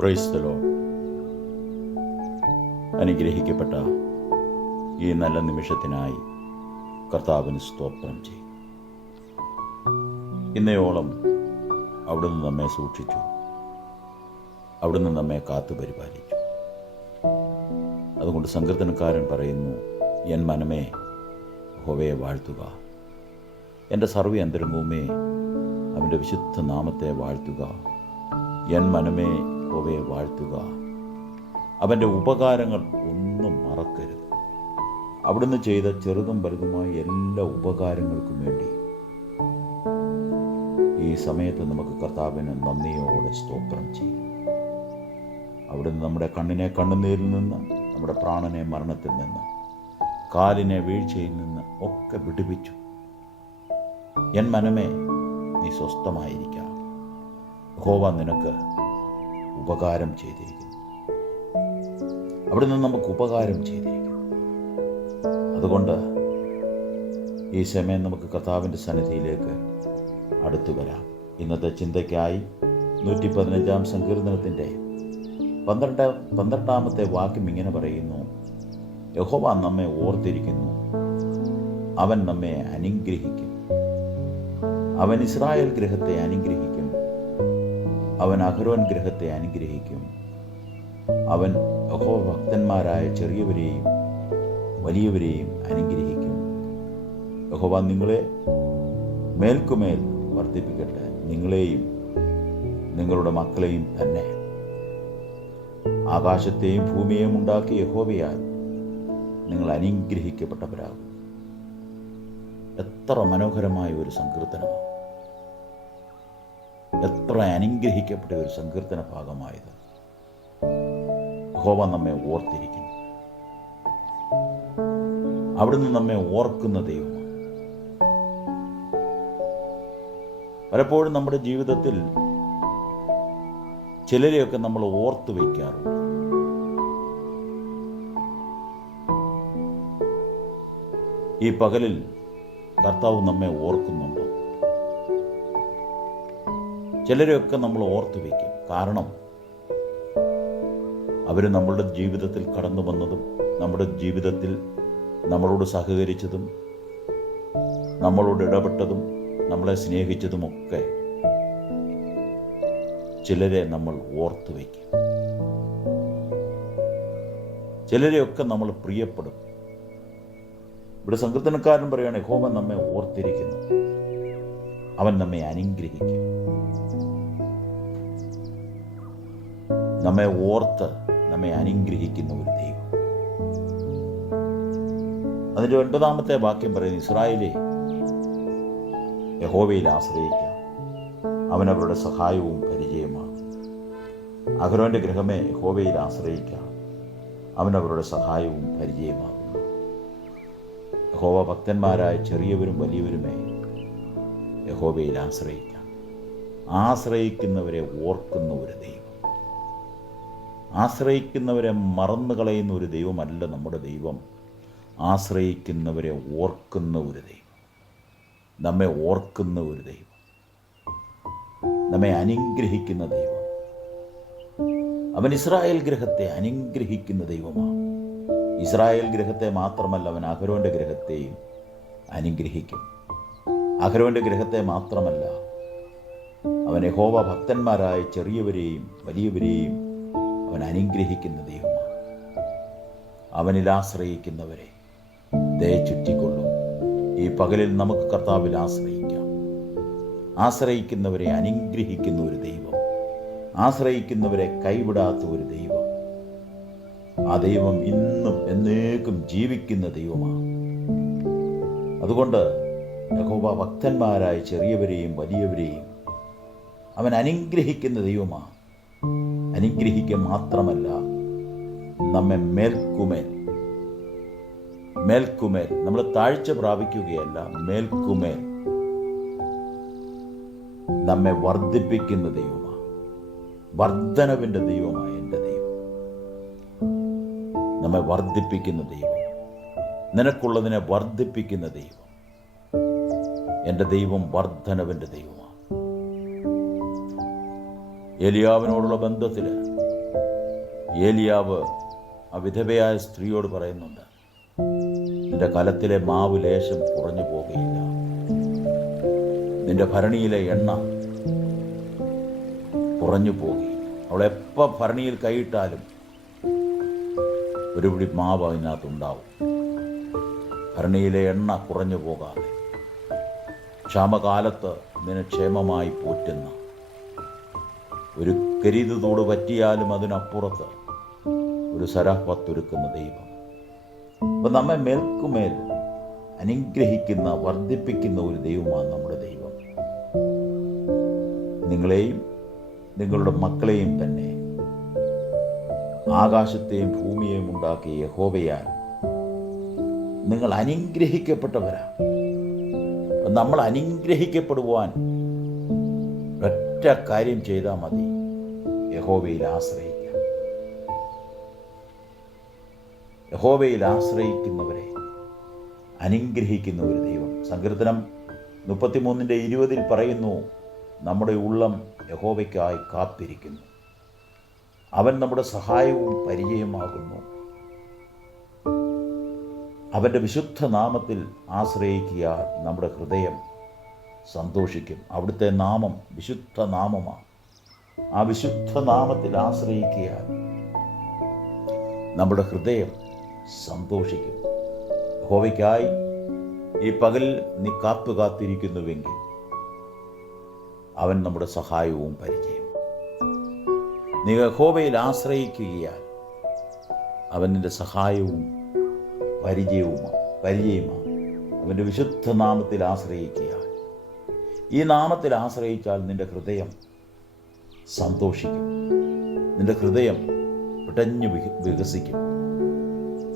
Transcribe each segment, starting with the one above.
Praise the Lord. അനുഗ്രഹിക്കപ്പെട്ട ഈ നല്ല നിമിഷത്തിനായി കർത്താവിന് സ്തോത്രം ചെയ്യും. ഇന്നയോളം അവിടുന്ന് നമ്മെ സൂക്ഷിച്ചു, അവിടുന്ന് നമ്മെ കാത്തു പരിപാലിച്ചു. അതുകൊണ്ട് സങ്കീർത്തനക്കാരൻ പറയുന്നു, എൻ മനമേ യഹോവയെ വാഴ്ത്തുക, എൻ്റെ സർവ്വ അന്തരംഗവുമേ അവൻ്റെ വിശുദ്ധ നാമത്തെ വാഴ്ത്തുക. എൻ മനമേ യഹോവയെ വാഴ്ത്തുക, അവൻ്റെ ഉപകാരങ്ങൾ ഒന്നും മറക്കരുത്. അവിടുന്ന് ചെയ്ത ചെറുതും വലുതുമായ എല്ലാ ഉപകാരങ്ങൾക്കും വേണ്ടി ഈ സമയത്ത് നമുക്ക് കർത്താവിന് നന്ദിയോടെ സ്തോത്രം ചെയ്യും. അവിടുന്ന് നമ്മുടെ കണ്ണിനെ കണ്ണുനീരിൽ നിന്ന്, നമ്മുടെ പ്രാണനെ മരണത്തിൽ നിന്ന്, കാലിനെ വീഴ്ചയിൽ നിന്ന് ഒക്കെ വിടുവിച്ചു. എൻ മനമേ നീ സ്വസ്ഥമായിരിക്കാം, യഹോവ നിനക്ക് ഉപകാരം ചെയ്തിരിക്കുന്നു. അവിടുന്ന് നമുക്ക് ഉപകാരം ചെയ്തിരിക്കുന്നു. അതുകൊണ്ട് ഈ സമയം നമുക്ക് കർത്താവിൻ്റെ സന്നിധിയിലേക്ക് അടുത്തു വരാം. ഇന്നത്തെ ചിന്തയ്ക്കായി 115 സങ്കീർത്തനത്തിൻ്റെ 12 വാക്യം ഇങ്ങനെ പറയുന്നു, യഹോവ നമ്മെ ഓർത്തിരിക്കുന്നു, അവൻ നമ്മെ അനുഗ്രഹിക്കും. അവൻ ഇസ്രായേൽ ഗൃഹത്തെ അനുഗ്രഹിക്കും, അവൻ അഹരോൻ ഗൃഹത്തെ അനുഗ്രഹിക്കും. അവൻ യഹോവ ഭക്തന്മാരായ ചെറിയവരെയും വലിയവരെയും അനുഗ്രഹിക്കും. യഹോവ നിങ്ങളെ മേൽക്കുമേൽ വർദ്ധിപ്പിക്കട്ടെ, നിങ്ങളെയും നിങ്ങളുടെ മക്കളെയും തന്നെ. ആകാശത്തെയും ഭൂമിയെയും ഉണ്ടാക്കിയ യഹോവയാൽ നിങ്ങൾ അനുഗ്രഹിക്കപ്പെട്ടവരാകും. എത്ര മനോഹരമായ ഒരു സങ്കീർത്തനമാണ്, എത്ര അനുഗ്രഹിക്കപ്പെട്ട ഒരു സങ്കീർത്തന ഭാഗമായത്. യഹോവ നമ്മെ ഓർത്തിരിക്കുന്നു, അവിടുന്ന് നമ്മെ ഓർക്കുന്ന ദൈവമാണ്. പലപ്പോഴും നമ്മുടെ ജീവിതത്തിൽ ചിലരെയൊക്കെ നമ്മൾ ഓർത്തു വയ്ക്കാറുണ്ട്. ഈ പകലിൽ കർത്താവ് നമ്മെ ഓർക്കുന്നുണ്ടോ? ചിലരെയൊക്കെ നമ്മൾ ഓർത്തു വയ്ക്കും. കാരണം അവർ നമ്മളുടെ ജീവിതത്തിൽ കടന്നു വന്നതും, നമ്മുടെ ജീവിതത്തിൽ നമ്മളോട് സഹകരിച്ചതും, നമ്മളോട് ഇടപെട്ടതും, നമ്മളെ സ്നേഹിച്ചതുമൊക്കെ ചിലരെ നമ്മൾ ഓർത്തു വയ്ക്കും. ചിലരെയൊക്കെ നമ്മൾ പ്രിയപ്പെടും. ഇവിടെ സങ്കീർത്തനക്കാരൻ പറയുകയാണ്, യഹോവ നമ്മെ ഓർത്തിരിക്കുന്നു, അവൻ നമ്മെ അനുഗ്രഹിക്കും. നമ്മെ ഓർത്ത് നമ്മെ അനുഗ്രഹിക്കുന്ന ഒരു ദൈവം. അതിൻ്റെ 9 വാക്യം പറയുന്നു, ഇസ്രായേലേ യഹോവയിൽ ആശ്രയിക്കാം, അവൻ അവരുടെ സഹായവും പരിചയമാണ്. അഹരോന്റെ ഗൃഹമേ യഹോവയിൽ ആശ്രയിക്കാം, അവൻ അവരുടെ സഹായവും പരിചയമാകുന്നു. യഹോവ ഭക്തന്മാരായ ചെറിയവരും വലിയവരുമേ യഹോവയിൽ ആശ്രയിക്കാം. ആശ്രയിക്കുന്നവരെ ഓർക്കുന്ന ഒരു ദൈവം, ആശ്രയിക്കുന്നവരെ മറന്നു കളയുന്ന ഒരു ദൈവമല്ല നമ്മുടെ ദൈവം. ആശ്രയിക്കുന്നവരെ ഓർക്കുന്ന ഒരു ദൈവം, നമ്മെ ഓർക്കുന്ന ഒരു ദൈവം, നമ്മെ അനുഗ്രഹിക്കുന്ന ദൈവം. അവൻ ഇസ്രായേൽ ഗൃഹത്തെ അനുഗ്രഹിക്കുന്ന ദൈവമാണ്. ഇസ്രായേൽ ഗൃഹത്തെ മാത്രമല്ല, അവൻ അഹരോന്റെ ഗൃഹത്തെയും അനുഗ്രഹിക്കും. അഹരോന്റെ ഗൃഹത്തെ മാത്രമല്ല, അവൻ യഹോവ ഭക്തന്മാരായ ചെറിയവരെയും വലിയവരെയും അവൻ അനുഗ്രഹിക്കുന്ന ദൈവമാണ്. അവനിൽ ആശ്രയിക്കുന്നവരെ ദയ ചുറ്റിക്കൊള്ളും. ഈ പകലിൽ നമുക്ക് കർത്താവിൽ ആശ്രയിക്കാം. ആശ്രയിക്കുന്നവരെ അനുഗ്രഹിക്കുന്ന ഒരു ദൈവം, ആശ്രയിക്കുന്നവരെ കൈവിടാത്ത ഒരു ദൈവം. ആ ദൈവം ഇന്നും എന്നേക്കും ജീവിക്കുന്ന ദൈവമാണ്. അതുകൊണ്ട് യഹോവ ഭക്തന്മാരായ ചെറിയവരെയും വലിയവരെയും അവൻ അനുഗ്രഹിക്കുന്ന ദൈവമാണ്. അനുഗ്രഹിക്കുക മാത്രമല്ല, നമ്മെ മേൽക്കുമേൽ നമ്മൾ താഴ്ച പ്രാപിക്കുകയല്ല, മേൽക്കുമേൽ നമ്മെ വർദ്ധിപ്പിക്കുന്ന ദൈവമാണ്. വർദ്ധനവിൻ്റെ ദൈവമാണ് എൻ്റെ ദൈവം. നമ്മെ വർദ്ധിപ്പിക്കുന്ന ദൈവം, നിനക്കുള്ളതിനെ വർദ്ധിപ്പിക്കുന്ന ദൈവം. എൻ്റെ ദൈവം വർദ്ധനവിൻ്റെ ദൈവമാണ്. ഏലിയാവിനോടുള്ള ബന്ധത്തിൽ ഏലിയാവ് ആ വിധവയായ സ്ത്രീയോട് പറയുന്നുണ്ട്, നിന്റെ കലത്തിലെ മാവ് ലേശം കുറഞ്ഞു പോകുകയില്ല, നിന്റെ ഭരണിയിലെ എണ്ണ കുറഞ്ഞു പോകുകയില്ല. അവളെപ്പോൾ ഭരണിയിൽ കൈയിട്ടാലും ഒരു പിടി മാവ് അതിനകത്തുണ്ടാവും. ഭരണിയിലെ എണ്ണ കുറഞ്ഞു പോകാതെ ക്ഷാമകാലത്ത് നിന്നെ ക്ഷേമമായി പോറ്റുന്ന, ഒരു കരീത് തോട് പറ്റിയാലും അതിനപ്പുറത്ത് ഒരു സരാഫത്തൊരുക്കുന്ന ദൈവം. അപ്പം നമ്മെ മേൽക്കുമേൽ അനുഗ്രഹിക്കുന്ന, വർദ്ധിപ്പിക്കുന്ന ഒരു ദൈവമാണ് നമ്മുടെ ദൈവം. നിങ്ങളെയും നിങ്ങളുടെ മക്കളെയും തന്നെ ആകാശത്തെയും ഭൂമിയെയും ഉണ്ടാക്കിയ യഹോവയാൽ നിങ്ങൾ അനുഗ്രഹിക്കപ്പെട്ടവരാണ്. നമ്മൾ അനുഗ്രഹിക്കപ്പെടുവാൻ ഒറ്റ കാര്യം ചെയ്താൽ മതി, യഹോവയിൽ ആശ്രയിക്കുക. യഹോവയിൽ ആശ്രയിക്കുന്നവരെ അനുഗ്രഹിക്കുന്ന ഒരു ദൈവം. സങ്കീർത്തനം 33:20 പറയുന്നു, നമ്മുടെ ഉള്ളം യഹോവയ്ക്കായി കാത്തിരിക്കുന്നു, അവൻ നമ്മുടെ സഹായവും പരിചയമാകുന്നു. അവൻ്റെ വിശുദ്ധ നാമത്തിൽ ആശ്രയിക്കുക, നമ്മുടെ ഹൃദയം സന്തോഷിക്കും. അവിടുത്തെ നാമം വിശുദ്ധ നാമമാണ്. ആ വിശുദ്ധ നാമത്തിൽ ആശ്രയിക്കുക, നമ്മുടെ ഹൃദയം സന്തോഷിക്കും. യഹോവയ്ക്കായി ഈ പകൽ നീ കാത്തിരിക്കുന്നുവെങ്കിൽ അവൻ നമ്മുടെ സഹായവും പരിചയവും. നീ യഹോവയിൽ ആശ്രയിക്കുകയാൽ അവൻ നിൻ്റെ സഹായവും പരിചയവുമാണ്. അവൻ്റെ വിശുദ്ധ നാമത്തിൽ ആശ്രയിക്കുക. ഈ നാമത്തിൽ ആശ്രയിച്ചാൽ നിൻ്റെ ഹൃദയം സന്തോഷിക്കും, നിൻ്റെ ഹൃദയം പിടഞ്ഞു വികസിക്കും.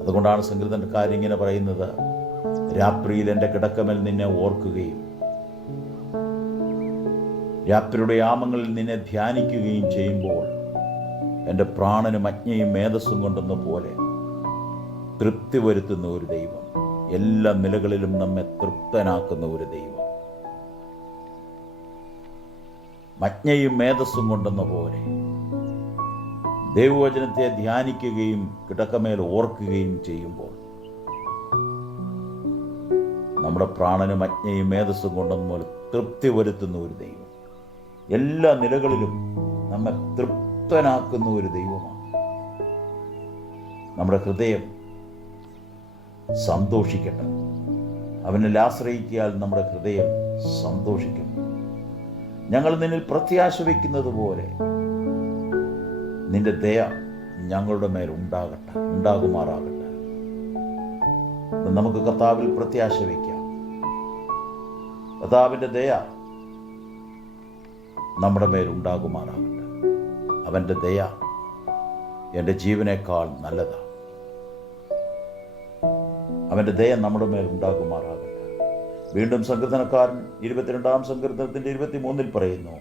അതുകൊണ്ടാണ് സങ്കീർത്തനക്കാരൻ ഇങ്ങനെ പറയുന്നത്, രാത്രിയിൽ എൻ്റെ കിടക്കമേൽ നിന്നെ ഓർക്കുകയും രാത്രിയുടെ യാമങ്ങളിൽ നിന്നെ ധ്യാനിക്കുകയും ചെയ്യുമ്പോൾ എൻ്റെ പ്രാണനും അജ്ഞയും മേധസ്സും കൊണ്ടെന്ന പോലെ തൃപ്തി വരുത്തുന്ന ഒരു ദൈവം, എല്ലാ നിലകളിലും നമ്മെ തൃപ്തനാക്കുന്ന ഒരു ദൈവം. മജ്ഞയും മേധസ്സും കൊണ്ടെന്ന പോലെ ദൈവവചനത്തെ ധ്യാനിക്കുകയും കിടക്കമേൽ ഓർക്കുകയും ചെയ്യുമ്പോൾ നമ്മുടെ പ്രാണനും അജ്ഞയും മേധസ്സും കൊണ്ടെന്ന പോലെ തൃപ്തി വരുത്തുന്ന ഒരു ദൈവം, എല്ലാ നിലകളിലും നമ്മെ തൃപ്തനാക്കുന്ന ഒരു ദൈവമാണ്. നമ്മുടെ ഹൃദയം സന്തോഷിക്കട്ടെ. അവനിൽ ആശ്രയിക്കാൽ നമ്മുടെ ഹൃദയം സന്തോഷിക്കും. ഞങ്ങൾ നിന്നിൽ പ്രത്യാശ വയ്ക്കുന്നത് പോലെ നിന്റെ ദയ ഞങ്ങളുടെ മേൽ ഉണ്ടാകുമാറാകട്ടെ. നമുക്ക് കർത്താവിൽ പ്രത്യാശ വയ്ക്കാം. കർത്താവിൻ്റെ ദയ നമ്മുടെ മേൽ ഉണ്ടാകുമാറാകട്ടെ. അവൻ്റെ ദയ എൻ്റെ ജീവനേക്കാൾ നല്ലതാണ്. അവൻ്റെ ദയ നമ്മുടെ മേൽ ഉണ്ടാകുമാറാകട്ടെ. വീണ്ടും സങ്കീർത്തനക്കാരൻ 22-ാം സങ്കീർത്തനത്തിൻ്റെ 23 പറയുന്നു,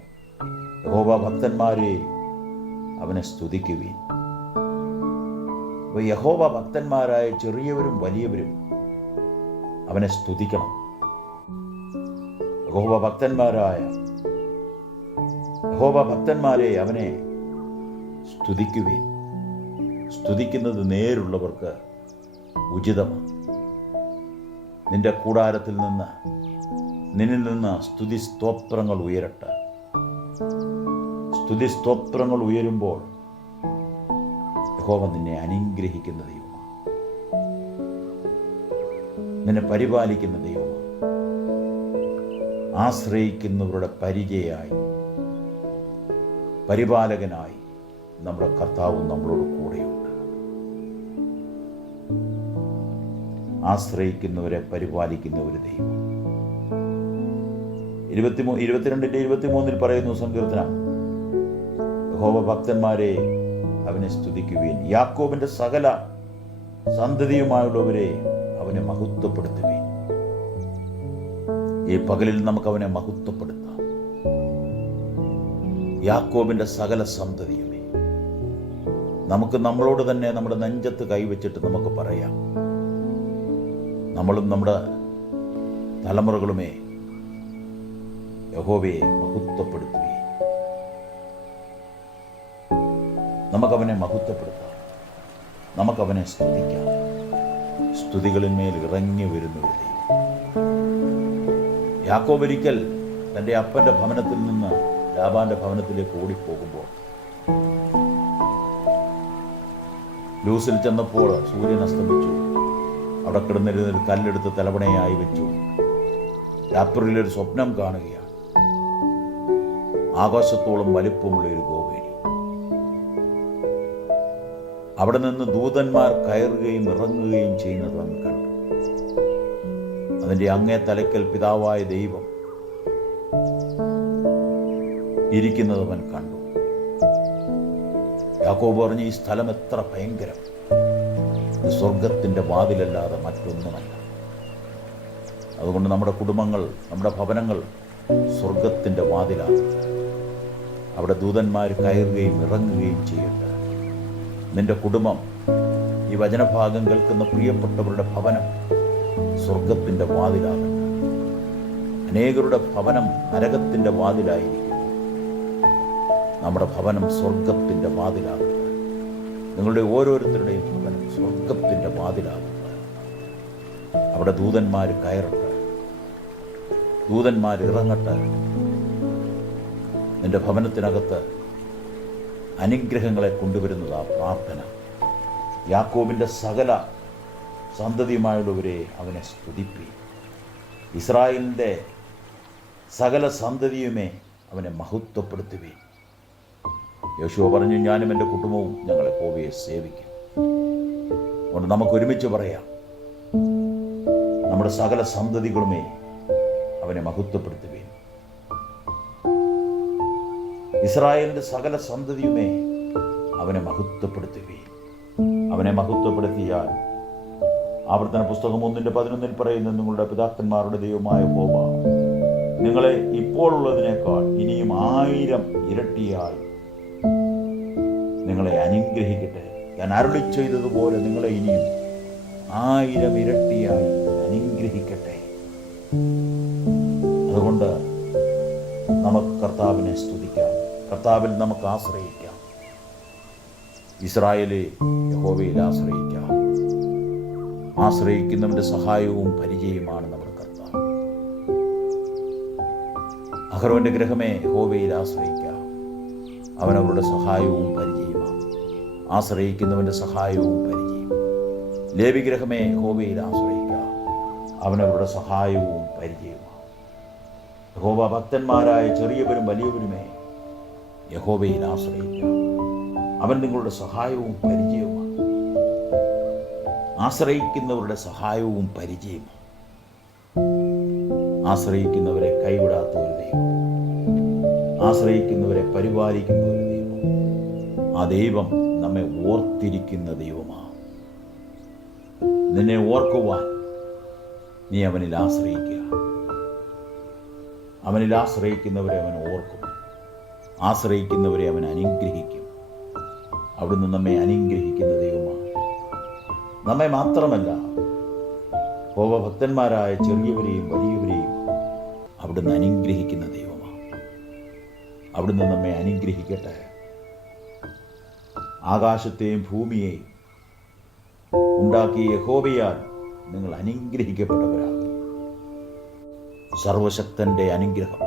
യഹോവ ഭക്തന്മാരെ അവനെ സ്തുതിക്കുവിൻ. അപ്പോൾ യഹോവ ഭക്തന്മാരായ ചെറിയവരും വലിയവരും അവനെ സ്തുതിക്കണം. യഹോവ ഭക്തന്മാരെ അവനെ സ്തുതിക്കുവിൻ. സ്തുതിക്കുന്നത് നേരുള്ളവർക്ക് ഉചിതമാണ്. നിന്റെ കൂടാരത്തിൽ നിന്നിൽ നിന്ന് സ്തുതി സ്തോത്രങ്ങൾ ഉയരട്ടെ. സ്തുതി സ്തോത്രങ്ങൾ ഉയരുമ്പോൾ യഹോവ നിന്നെ അനുഗ്രഹിക്കുന്ന ദൈവമാണ്, നിന്നെ പരിപാലിക്കുന്ന ദൈവമാണ്. ആശ്രയിക്കുന്നവരുടെ പരിപാലകനായി നമ്മുടെ കർത്താവും നമ്മളോട് കൂടെയുണ്ട്. ആശ്രയിക്കുന്നവരെ പരിപാലിക്കുന്ന ഒരു ദൈവം. 22-23 പറയുന്നു സങ്കീർത്തനം, യഹോവ ഭക്തന്മാരെ അവനെ സ്തുതിക്കുവിൻ. യാക്കോബിന്റെ സകല സന്തതിയുമായുള്ളവരെ അവനെ മഹത്വപ്പെടുത്തുവിൻ. ഈ പകലിൽ നമുക്ക് അവനെ മഹത്വപ്പെടുത്താം. യാക്കോബിന്റെ സകല സന്തതിയുമേ, നമുക്ക് നമ്മളോട് തന്നെ നമ്മുടെ നെഞ്ചത്ത് കൈവച്ചിട്ട് നമുക്ക് പറയാം, നമ്മളും നമ്മുടെ തലമുറകളുമേ യഹോവയെ മഹത്വപ്പെടുത്തുകയും നമുക്കവനെ മഹത്വപ്പെടുത്താം, നമുക്കവനെ സ്തുതിക്കാം. സ്തുതികളിന്മേൽ ഇറങ്ങി വരുന്ന ഒരു ദൈവം. യാക്കോബ് ഒരിക്കൽ തൻ്റെ അപ്പൻ്റെ ഭവനത്തിൽ നിന്ന് ലാബാന്റെ ഭവനത്തിലേക്ക് ഓടിപ്പോകുമ്പോൾ ലൂസിൽ ചെന്നപ്പോൾ സൂര്യൻ അസ്തമിച്ചു. അവിടെ കിടന്നിരുന്നൊരു കല്ലെടുത്ത് തലവണയായി വെച്ചു. രാത്രിയിലൊരു സ്വപ്നം കാണുകയാണ്. ആകാശത്തോളം വലിപ്പമുള്ള ഒരു ഗോവേണി. അവിടെ നിന്ന് ദൂതന്മാർ കയറുകയും ഇറങ്ങുകയും ചെയ്യുന്നത് അവൻ കണ്ടു. അതിൻ്റെ അങ്ങേ തലയ്ക്കൽ പിതാവായ ദൈവം ഇരിക്കുന്നത് അവൻ കണ്ടു. യാക്കോബ് പറഞ്ഞു, ഈ സ്ഥലം എത്ര ഭയങ്കരം! ഇത് സ്വർഗത്തിൻ്റെ വാതിലല്ലാതെ മറ്റൊന്നുമല്ല. അതുകൊണ്ട് നമ്മുടെ കുടുംബങ്ങൾ, നമ്മുടെ ഭവനങ്ങൾ സ്വർഗത്തിൻ്റെ വാതിലാണ്. അവിടെ ദൂതന്മാർ കയറുകയും ഇറങ്ങുകയും ചെയ്യട്ടെ. നിന്റെ കുടുംബം, ഈ വചനഭാഗം കേൾക്കുന്ന പ്രിയപ്പെട്ടവരുടെ ഭവനം സ്വർഗത്തിൻ്റെ വാതിലാകട്ടെ. അനേകരുടെ ഭവനം നരകത്തിൻ്റെ വാതിലായിരിക്കും. നമ്മുടെ ഭവനം സ്വർഗത്തിൻ്റെ വാതിലാകട്ടെ. നിങ്ങളുടെ ഓരോരുത്തരുടെയും ഭവനം സ്വർഗത്തിൻ്റെ വാതിലാകട്ടെ. അവിടെ ദൂതന്മാർ കയറട്ടെ, ദൂതന്മാർ ഇറങ്ങട്ടെ. നിന്റെ ഭവനത്തിനകത്ത് അനുഗ്രഹങ്ങളെ കൊണ്ടുവരുന്നതാ പ്രാർത്ഥന. യാക്കോബിൻ്റെ സകല സന്തതിയുമായുള്ളവരെ അവനെ സ്തുതിപ്പി. ഇസ്രായേലിൻ്റെ സകല സന്തതിയുമേ അവനെ മഹത്വപ്പെടുത്തുവേ. യോശുവ പറഞ്ഞു, ഞാനും എൻ്റെ കുടുംബവും ഞങ്ങൾ യഹോവയെ സേവിക്കും. അതുകൊണ്ട് നമുക്ക് ഒരുമിച്ച് പറയാം, നമ്മുടെ സകല സന്തതികളുമേ അവനെ മഹത്വപ്പെടുത്തുവേ. ഇസ്രായേലിൻ്റെ സകല സന്തതിയുമേ അവനെ മഹത്വപ്പെടുത്തുവേ. അവനെ മഹത്വപ്പെടുത്തിയാൽ ആവർത്തന പുസ്തകം 1:11 പറയുന്ന, നിങ്ങളുടെ പിതാക്കന്മാരുടെ ദൈവമായ യഹോവ നിങ്ങളെ ഇപ്പോഴുള്ളതിനേക്കാൾ ഇനിയും 1000 ഇരട്ടിയായി നിങ്ങളെ അനുഗ്രഹിക്കട്ടെ. ഞാൻ അരുളി ചെയ്തതുപോലെ നിങ്ങളെ ഇനിയും 1000 ഇരട്ടിയായി അനുഗ്രഹിക്കട്ടെ. അതുകൊണ്ട് നമുക്ക് കർത്താവിനെ സ്തുതിക്കാം, കർത്താവിൽ നമുക്ക് ആശ്രയിക്കാം. ഇസ്രായേലെ യഹോവയിൽ ആശ്രയിക്കാം. ആശ്രയിക്കുന്നവൻ്റെ സഹായവും പരിചയമാണ് നമ്മുടെ കർത്താവ്. അഹരോന്റെ ഗൃഹമേ യഹോവയിൽ ആശ്രയിക്കാം, അവനവരുടെ സഹായവും പരിചയമാണ്. ആശ്രയിക്കുന്നവൻ്റെ സഹായവും പരിചയം. ലേവി ഗൃഹമേ യഹോവയിൽ ആശ്രയിക്കാം, അവനവരുടെ സഹായവും പരിചയമാണ്. യഹോവ ഭക്തന്മാരായ ചെറിയവരും വലിയവരുമേ യഹോവയിൽ ആശ്രയിക്കാം, അവൻ നിങ്ങളുടെ സഹായവും പരിചയവുമാണ്. ആശ്രയിക്കുന്നവരുടെ സഹായവും പരിചയമാണ്. ആശ്രയിക്കുന്നവരെ കൈവിടാത്ത ഒരു ദൈവം, ആശ്രയിക്കുന്നവരെ പരിപാലിക്കുന്ന ഒരു ദൈവം. ആ ദൈവം നമ്മെ ഓർത്തിരിക്കുന്ന ദൈവമാണ്. നിന്നെ ഓർക്കുവാൻ നീ അവനിൽ ആശ്രയിക്കുക. അവനിൽ ആശ്രയിക്കുന്നവരെ അവൻ ഓർക്കും, ആശ്രയിക്കുന്നവരെ അവൻ അനുഗ്രഹിക്കും. അവിടുന്ന് നമ്മെ അനുഗ്രഹിക്കുന്ന ദൈവമാണ്. നമ്മെ മാത്രമല്ല, ഭക്തന്മാരായ ചെറിയവരെയും വലിയവരെയും അവിടുന്ന് അനുഗ്രഹിക്കുന്ന ദൈവമാണ്. അവിടുന്ന് നമ്മെ അനുഗ്രഹിക്കട്ടെ. ആകാശത്തെയും ഭൂമിയെയും ഉണ്ടാക്കിയ യഹോവയാൽ നിങ്ങൾ അനുഗ്രഹിക്കപ്പെട്ടവരാകും. സർവശക്തൻ്റെ അനുഗ്രഹം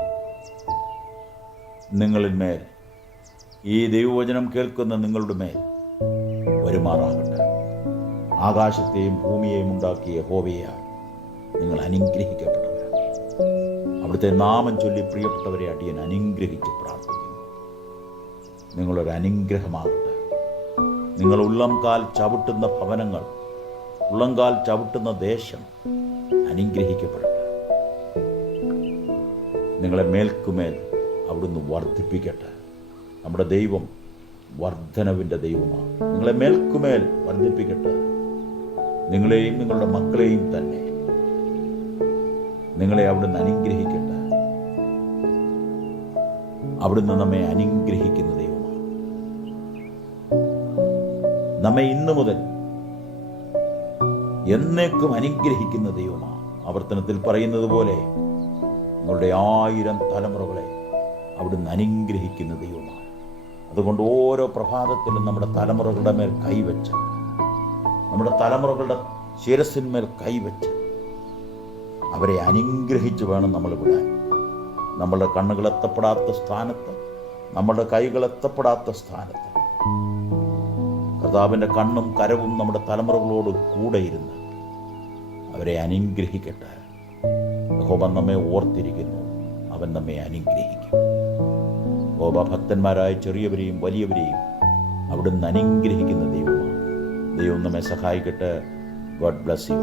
നിങ്ങളിന്മേൽ, ഈ ദൈവവചനം കേൾക്കുന്ന നിങ്ങളുടെ മേൽ വരുമാറാകട്ടെ. ആകാശത്തെയും ഭൂമിയെയും ഉണ്ടാക്കിയ യഹോവയാൽ നിങ്ങൾ അനുഗ്രഹിക്കപ്പെട്ടവരാണ്. അവിടുത്തെ നാമം ചൊല്ലി പ്രിയപ്പെട്ടവരെ അടിയൻ അനുഗ്രഹിച്ച് പ്രാർത്ഥിക്കുന്നു. നിങ്ങളൊരു അനുഗ്രഹമാകട്ടെ. നിങ്ങൾ ഉള്ളംകാൽ ചവിട്ടുന്ന ഭവനങ്ങൾ, ഉള്ളംകാൽ ചവിട്ടുന്ന ദേശം അനുഗ്രഹിക്കപ്പെടട്ടെ. നിങ്ങളെ മേൽക്കുമേൽ അവിടുന്ന് വർദ്ധിപ്പിക്കട്ടെ. നമ്മുടെ ദൈവം വർദ്ധനവിൻ്റെ ദൈവമാണ്. നിങ്ങളെ മേൽക്കുമേൽ വർദ്ധിപ്പിക്കട്ടെ. നിങ്ങളെയും നിങ്ങളുടെ മക്കളെയും തന്നെ നിങ്ങളെ അവിടുന്ന് അനുഗ്രഹിക്കട്ടെ. അവിടുന്ന് നമ്മെ അനുഗ്രഹിക്കുന്ന ദൈവമാണ്. നമ്മെ ഇന്നു മുതൽ എന്നേക്കും അനുഗ്രഹിക്കുന്ന ദൈവമാണ്. ആവർത്തനത്തിൽ പറയുന്നത് പോലെ നിങ്ങളുടെ 1000 തലമുറകളെ അവിടുന്ന് അനുഗ്രഹിക്കുന്ന ദൈവമാണ്. അതുകൊണ്ട് ഓരോ പ്രഭാതത്തിലും നമ്മുടെ തലമുറകളുടെ മേൽ കൈവച്ച്, നമ്മുടെ തലമുറകളുടെ ശിരസിന്മേൽ കൈവച്ച് അവരെ അനുഗ്രഹിച്ച് വേണം നമ്മൾ വിടാൻ. നമ്മളുടെ കണ്ണുകളെത്തപ്പെടാത്ത സ്ഥാനത്ത്, നമ്മളുടെ കൈകളെത്തപ്പെടാത്ത സ്ഥാനത്ത് കർത്താവിൻ്റെ കണ്ണും കരവും നമ്മുടെ തലമുറകളോട് കൂടെയിരുന്ന് അവരെ അനുഗ്രഹിക്കട്ടെ. യഹോവ നമ്മെ ഓർത്തിരിക്കുന്നു, അവൻ നമ്മെ അനുഗ്രഹിക്കും. യഹോവ ഭക്തന്മാരായ ചെറിയവരെയും വലിയവരെയും അവിടുന്ന് അനുഗ്രഹിക്കുന്ന ദൈവമാണ്. ദൈവം നമ്മെ സഹായിക്കട്ടെ. God bless you.